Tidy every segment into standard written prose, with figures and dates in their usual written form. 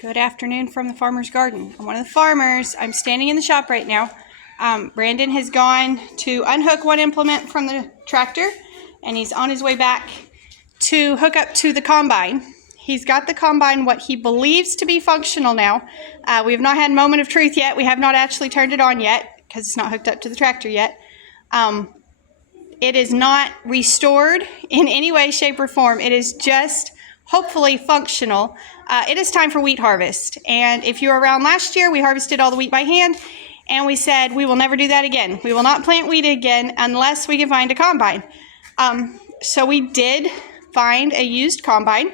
Good afternoon from the farmer's garden. I'm one of the farmers. I'm standing in the shop right now. Brandon has gone to unhook one implement from the tractor, and he's on his way back to hook up to the combine. He's got the combine what he believes to be functional now. We have not had moment of truth yet. We have not actually turned it on yet because it's not hooked up to the tractor yet. It is not restored in any way, shape, or form. It is just hopefully functional. It is time for wheat harvest. And if you were around last year, we harvested all the wheat by hand, and we said we will never do that again. We will not plant wheat again unless we can find a combine. So we did find a used combine.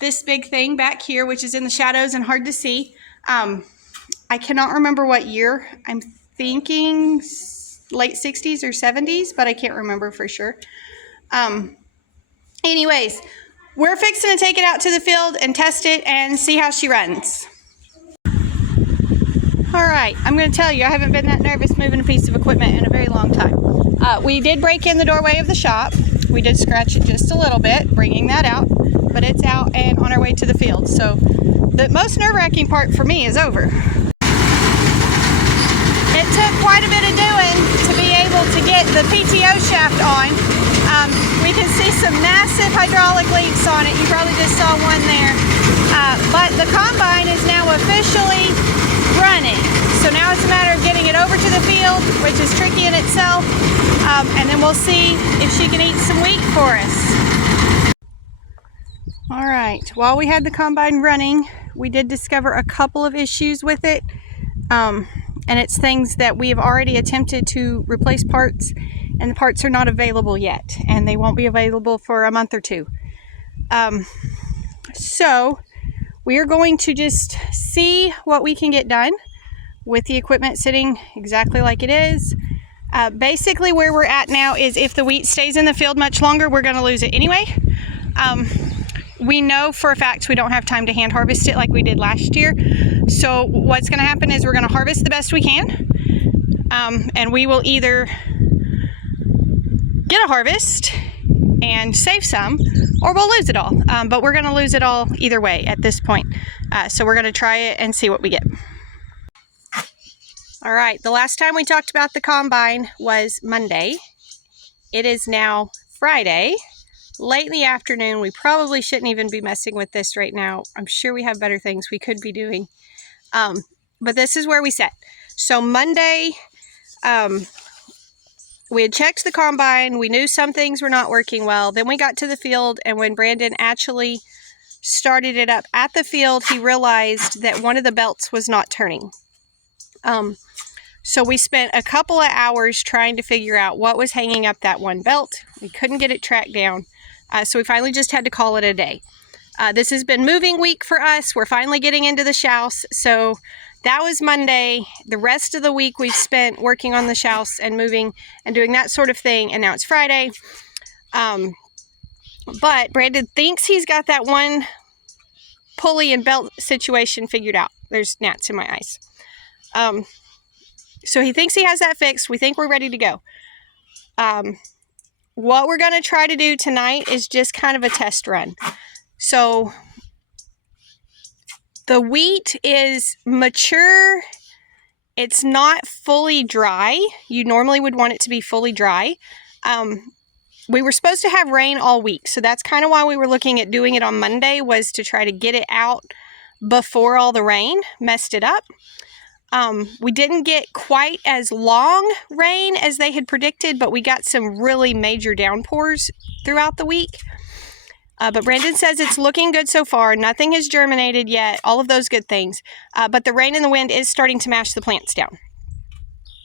This big thing back here, which is in the shadows and hard to see. I cannot remember what year. I'm thinking late 60s or 70s, but I can't remember for sure. Anyways, we're fixing to take it out to the field and test it and see how she runs. All right, I'm going to tell you, I haven't been that nervous moving a piece of equipment in a very long time. We did break in the doorway of the shop. We did scratch it just a little bit, bringing that out, but it's out and on our way to the field. So the most nerve-wracking part for me is over. It took quite a bit of doing to be able to get the PTO shaft on. We can see some massive hydraulic leaks on it. You probably just saw one there. But the combine is now officially running. So now it's a matter of getting it over to the field, which is tricky in itself. And then we'll see if she can eat some wheat for us. All right, while we had the combine running, we did discover a couple of issues with it. And it's things that we have already attempted to replace parts, and the parts are not available yet, and they won't be available for a month or two. So we are going to just see what we can get done with the equipment sitting exactly like it is. Basically where we're at now is if the wheat stays in the field much longer, we're going to lose it anyway. We know for a fact we don't have time to hand harvest it like we did last year. So what's going to happen is we're going to harvest the best we can. And we will either get a harvest and save some, or we'll lose it all. But we're going to lose it all either way at this point. So we're going to try it and see what we get. All right, the last time we talked about the combine was Monday. It is now Friday. Late in the afternoon. We probably shouldn't even be messing with this right now. I'm sure we have better things we could be doing. But this is where we sat. So Monday, we had checked the combine. We knew some things were not working well. Then we got to the field, and when Brandon actually started it up at the field, he realized that one of the belts was not turning. So we spent a couple of hours trying to figure out what was hanging up that one belt. We couldn't get it tracked down. So we finally just had to call it a day. This has been moving week for us. We're finally getting into the shouse. So that was Monday. The rest of the week we've spent working on the shouse and moving and doing that sort of thing. And now it's Friday. But Brandon thinks he's got that one pulley and belt situation figured out. There's gnats in my eyes. So he thinks he has that fixed. We think we're ready to go. What we're going to try to do tonight is just kind of a test run. So the wheat is mature. It's not fully dry. You normally would want it to be fully dry. We were supposed to have rain all week. So that's kind of why we were looking at doing it on Monday, was to try to get it out before all the rain messed it up. We didn't get quite as long rain as they had predicted, but we got some really major downpours throughout the week. But Brandon says it's looking good so far. Nothing has germinated yet, all of those good things. But the rain and the wind is starting to mash the plants down.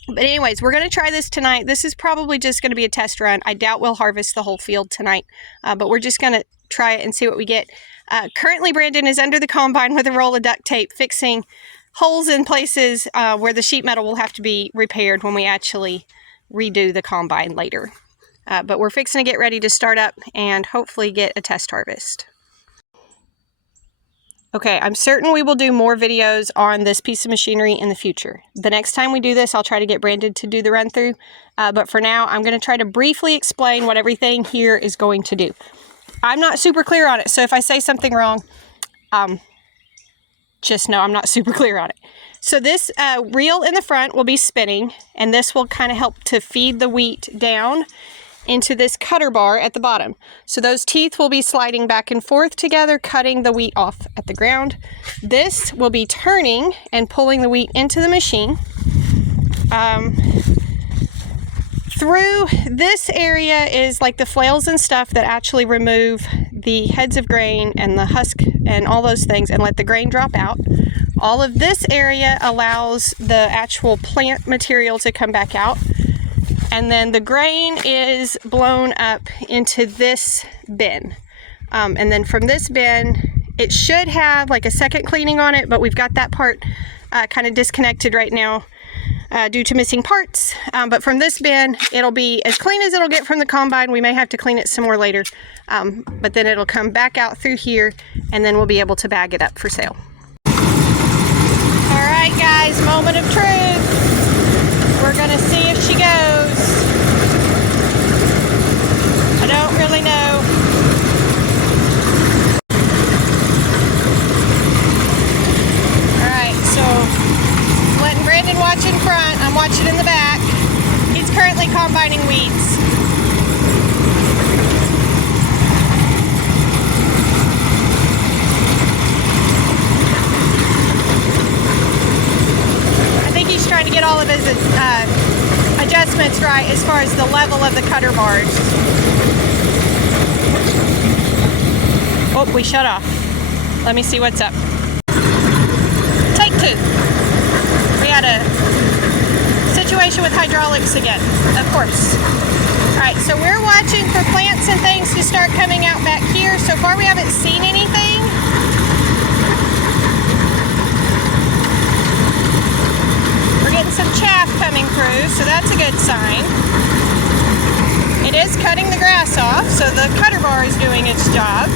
But anyways, we're going to try this tonight. This is probably just going to be a test run. I doubt we'll harvest the whole field tonight, but we're just going to try it and see what we get. Currently, Brandon is under the combine with a roll of duct tape fixing holes in places where the sheet metal will have to be repaired when we actually redo the combine later. But we're fixing to get ready to start up and hopefully get a test harvest. Okay, I'm certain we will do more videos on this piece of machinery in the future. The next time we do this, I'll try to get Brandon to do the run through. But for now, I'm going to try to briefly explain what everything here is going to do. I'm not super clear on it, so if I say something wrong, Just know I'm not super clear on it. So this reel in the front will be spinning, and this will kind of help to feed the wheat down into this cutter bar at the bottom. So those teeth will be sliding back and forth together, cutting the wheat off at the ground. This will be turning and pulling the wheat into the machine. Through this area is like the flails and stuff that actually remove the heads of grain and the husk and all those things and let the grain drop out. All of this area allows the actual plant material to come back out. And then the grain is blown up into this bin. And then from this bin, it should have like a second cleaning on it, but we've got that part kind of disconnected right now due to missing parts. But from this bin, it'll be as clean as it'll get from the combine. We may have to clean it some more later, but then it'll come back out through here, and then we'll be able to bag it up for sale. All right, guys, moment of truth. We're gonna see if she goes. I don't really know. All right, so letting Brandon watch in front. I'm watching in the back. He's currently combining weeds. I think he's trying to get all of his adjustments right as far as the level of the cutter bars. Oh, we shut off. Let me see what's up. Take two. We had a situation with hydraulics again, of course. All right, so we're watching for plants and things to start coming out back here. So far we haven't seen anything. We're getting some chaff coming through, so that's a good sign. It is cutting the grass off, so the cutter bar is doing its job.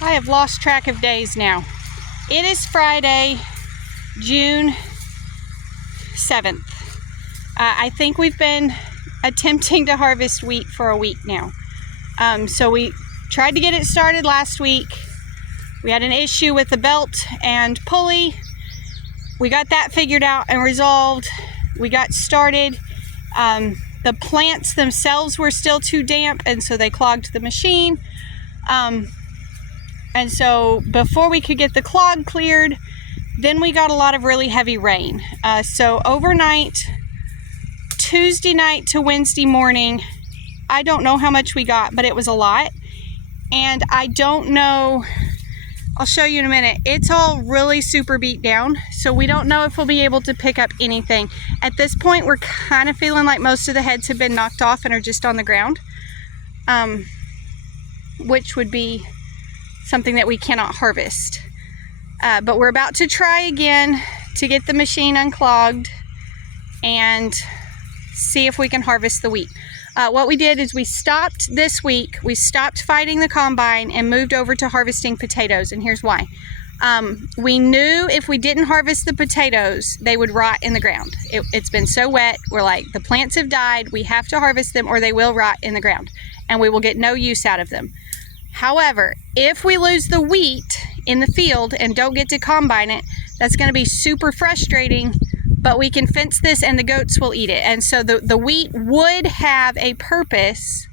I have lost track of days now. It is Friday, June 7th. I think we've been attempting to harvest wheat for a week now. So we tried to get it started last week. We had an issue with the belt and pulley. We got that figured out and resolved. We got started. The plants themselves were still too damp, and so they clogged the machine. And so before we could get the clog cleared, then we got a lot of really heavy rain. So overnight, Tuesday night to Wednesday morning, I don't know how much we got, but it was a lot. And I don't know, I'll show you in a minute. It's all really super beat down, so we don't know if we'll be able to pick up anything. At this point, we're kind of feeling like most of the heads have been knocked off and are just on the ground, which would be something that we cannot harvest. But we're about to try again to get the machine unclogged and see if we can harvest the wheat. What we did is we stopped this week. We stopped fighting the combine and moved over to harvesting potatoes, and here's why. We knew if we didn't harvest the potatoes, they would rot in the ground. It's been so wet. We're like, the plants have died. We have to harvest them or they will rot in the ground, and we will get no use out of them. However, if we lose the wheat in the field and don't get to combine it, that's going to be super frustrating, but we can fence this and the goats will eat it. And so the wheat would have a purpose,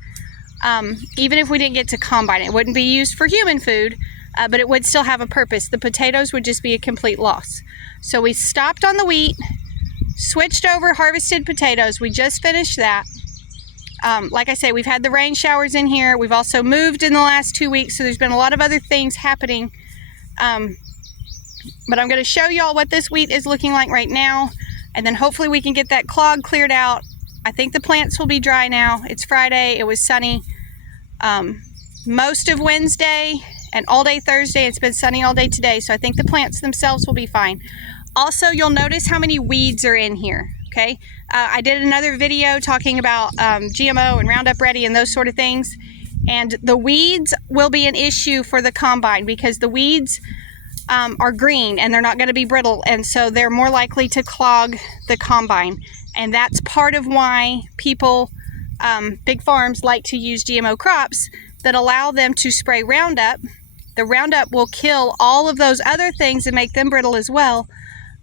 even if we didn't get to combine it. It wouldn't be used for human food, but it would still have a purpose. The potatoes would just be a complete loss. So we stopped on the wheat, switched over, harvested potatoes. We just finished that. Like I say, we've had the rain showers in here. We've also moved in the last 2 weeks, so there's been a lot of other things happening. But I'm going to show y'all what this wheat is looking like right now, and then hopefully we can get that clog cleared out. I think the plants will be dry now. It's Friday. It was sunny most of Wednesday and all day Thursday. It's been sunny all day today, so I think the plants themselves will be fine. Also, you'll notice how many weeds are in here. okay? I did another video talking about GMO and Roundup Ready and those sort of things. And the weeds will be an issue for the combine because the weeds are green and they're not going to be brittle, and so they're more likely to clog the combine. And that's part of why people, big farms, like to use GMO crops that allow them to spray Roundup. The Roundup will kill all of those other things and make them brittle as well.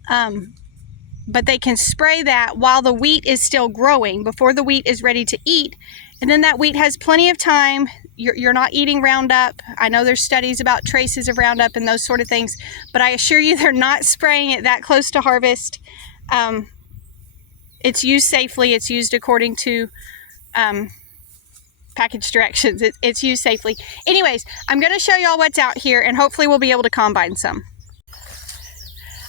But they can spray that while the wheat is still growing, before the wheat is ready to eat. And then that wheat has plenty of time. You're not eating Roundup. I know there's studies about traces of Roundup and those sort of things, but I assure you they're not spraying it that close to harvest. It's used safely. It's used according to package directions. It's used safely. Anyways, I'm going to show y'all what's out here, and hopefully we'll be able to combine some.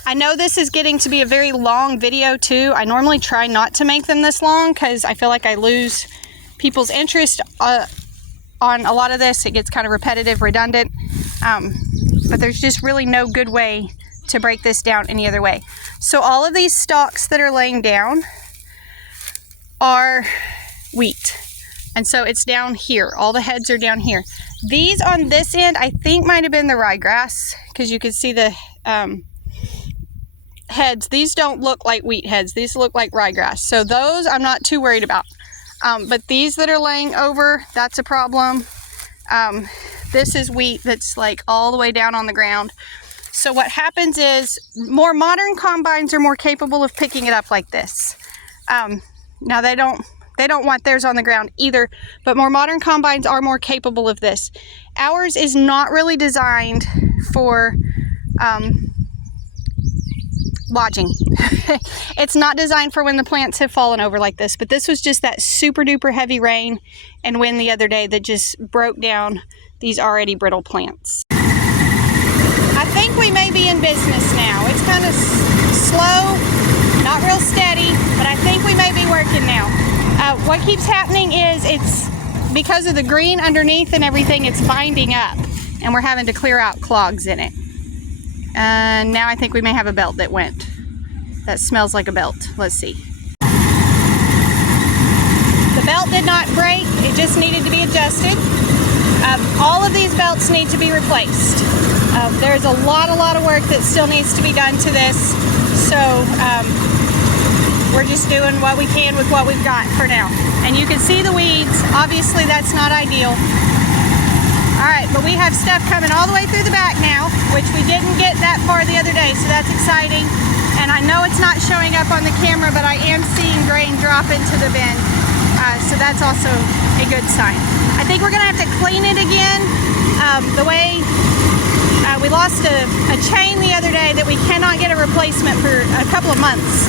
I know this is getting to be a very long video too. I normally try not to make them this long because I feel like I lose people's interest on a lot of this. It gets kind of repetitive, redundant, but there's just really no good way to break this down any other way. So all of these stalks that are laying down are wheat, and so it's down here. All the heads are down here. These on this end I think might have been the ryegrass, because you can see the heads. These don't look like wheat heads. These look like ryegrass, so those I'm not too worried about. But these that are laying over, that's a problem. This is wheat that's like all the way down on the ground. So what happens is more modern combines are more capable of picking it up like this. Now they don't want theirs on the ground either, but more modern combines are more capable of this. Ours is not really designed for lodging. It's not designed for when the plants have fallen over like this, but this was just that super duper heavy rain and wind the other day that just broke down these already brittle plants. I think we may be in business now. It's kind of slow, not real steady, but I think we may be working now. What keeps happening is it's because of the green underneath and everything, it's binding up, and we're having to clear out clogs in it. And now I think we may have a belt that went. That smells like a belt. Let's see. The belt did not break. It just needed to be adjusted. All of these belts need to be replaced. There's a lot of work that still needs to be done to this. So we're just doing what we can with what we've got for now. And you can see the weeds. Obviously that's not ideal. Alright, but we have stuff coming all the way through the back now, which we didn't get that far the other day, so that's exciting. And I know it's not showing up on the camera, but I am seeing grain drop into the bin, so that's also a good sign. I think we're going to have to clean it again. The way we lost a chain the other day that we cannot get a replacement for a couple of months.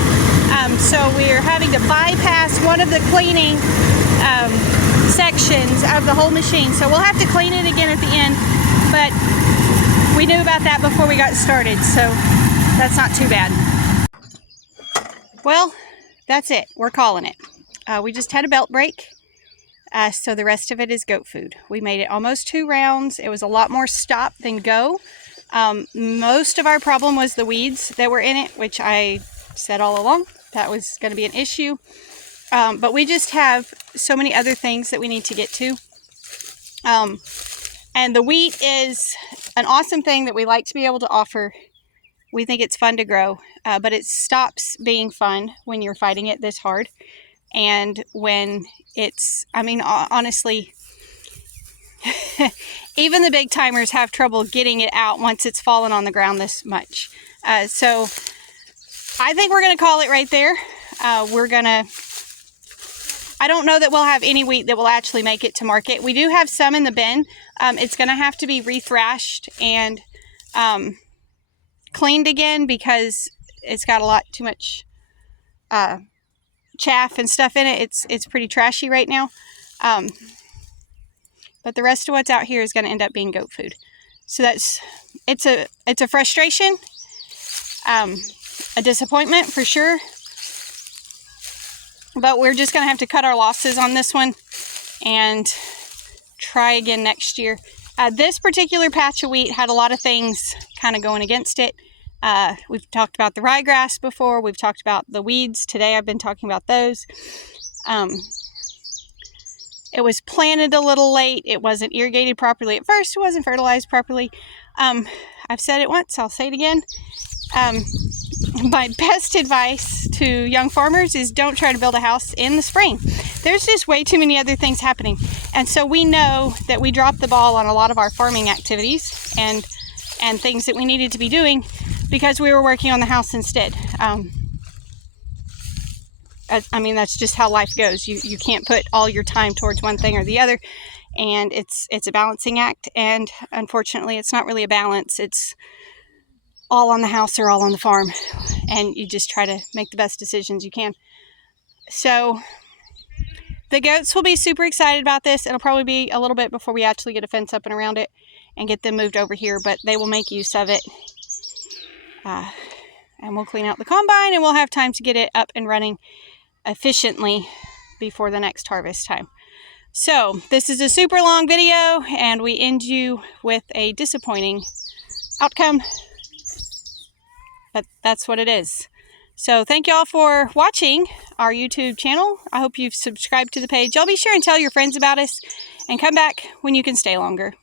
So we're having to bypass one of the cleaning sections of the whole machine, so we'll have to clean it again at the end, but we knew about that before we got started, so that's not too bad. Well, that's it. We're calling it. We just had a belt break, so the rest of it is goat food. We made it almost 2 rounds. It was a lot more stop than go. Most of our problem was the weeds that were in it, which I said all along that was going to be an issue. But we just have so many other things that we need to get to. And the wheat is an awesome thing that we like to be able to offer. We think it's fun to grow, but it stops being fun when you're fighting it this hard. And when it's, I mean, honestly, even the big timers have trouble getting it out once it's fallen on the ground this much. So I think we're going to call it right there. I don't know that we'll have any wheat that will actually make it to market. We do have some in the bin. It's going to have to be rethrashed and cleaned again because it's got a lot too much chaff and stuff in it. It's pretty trashy right now. But the rest of what's out here is going to end up being goat food. So it's a frustration, a disappointment for sure. But we're just going to have to cut our losses on this one and try again next year. This particular patch of wheat had a lot of things kind of going against it. We've talked about the ryegrass before. We've talked about the weeds. Today I've been talking about those. It was planted a little late. It wasn't irrigated properly at first. It wasn't fertilized properly. I've said it once. I'll say it again. My best advice to young farmers is don't try to build a house in the spring. There's just way too many other things happening. And so we know that we dropped the ball on a lot of our farming activities and things that we needed to be doing because we were working on the house instead. I mean, that's just how life goes. You can't put all your time towards one thing or the other, and it's a balancing act, and unfortunately it's not really a balance. It's all on the house or all on the farm, and you just try to make the best decisions you can. So the goats will be super excited about this. It'll probably be a little bit before we actually get a fence up and around it and get them moved over here, but they will make use of it. And we'll clean out the combine, and we'll have time to get it up and running efficiently before the next harvest time. So this is a super long video, and we end you with a disappointing outcome, but that's what it is. So thank y'all for watching our YouTube channel. I hope you've subscribed to the page. Y'all be sure and tell your friends about us, and come back when you can stay longer.